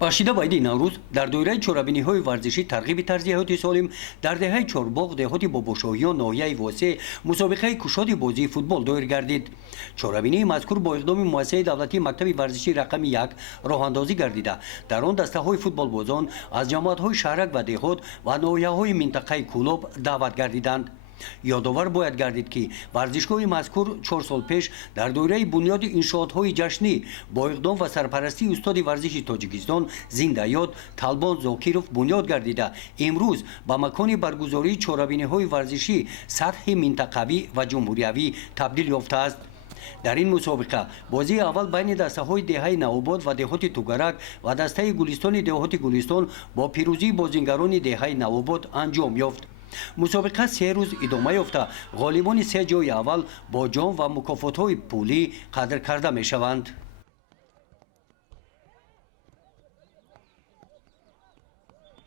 бахшида байди наврӯз дар доираи чорабиниҳои варзишӣ тарғиби тарзи ҳаёти солим дар деҳаи чорбоғ деҳоти бобошоҳиён ноҳияи восеъ мусобиқаи кушоди бозии футбол доир гардид. Чорабинии мазкур бо иқдоми муассисаи давлатии мактаби варзиши рақами 1 роҳандозӣ гардида, дар он дастаҳои футболбозон аз ҷамоатҳои шаҳрак ва деҳот ва ноҳияҳои минтақаи Кӯлоб даъват гардиданд. ёдовар бояд гардид ки варзишгоҳи мазкур 4 сол пеш дар доираи бунёди иншоотҳои ҷашнӣ бо иқдом ва сарпарастии устоди варзиши Тоҷикистон Зиндаёд Талбон Зокиров бунёд гардида, имрӯз ба макони баргузории чорабиниҳои варзишӣ сатҳи минтақавӣ ва ҷумҳуриявӣ табдил ёфтааст. дар ин мусобиқа бозии аввал байни дастаҳои деҳаи Навобод ва деҳоти Тугарак ва дастаи Гулистони деҳоти Гулистон бо пирӯзии бозингарони деҳаи Навобод анҷом ёфт. мусобиқа 3 рӯз идома ёфта, ғолибони 3 ҷойи аввал бо ҷом ва мукофотҳои пулӣ қадр карда мешаванд.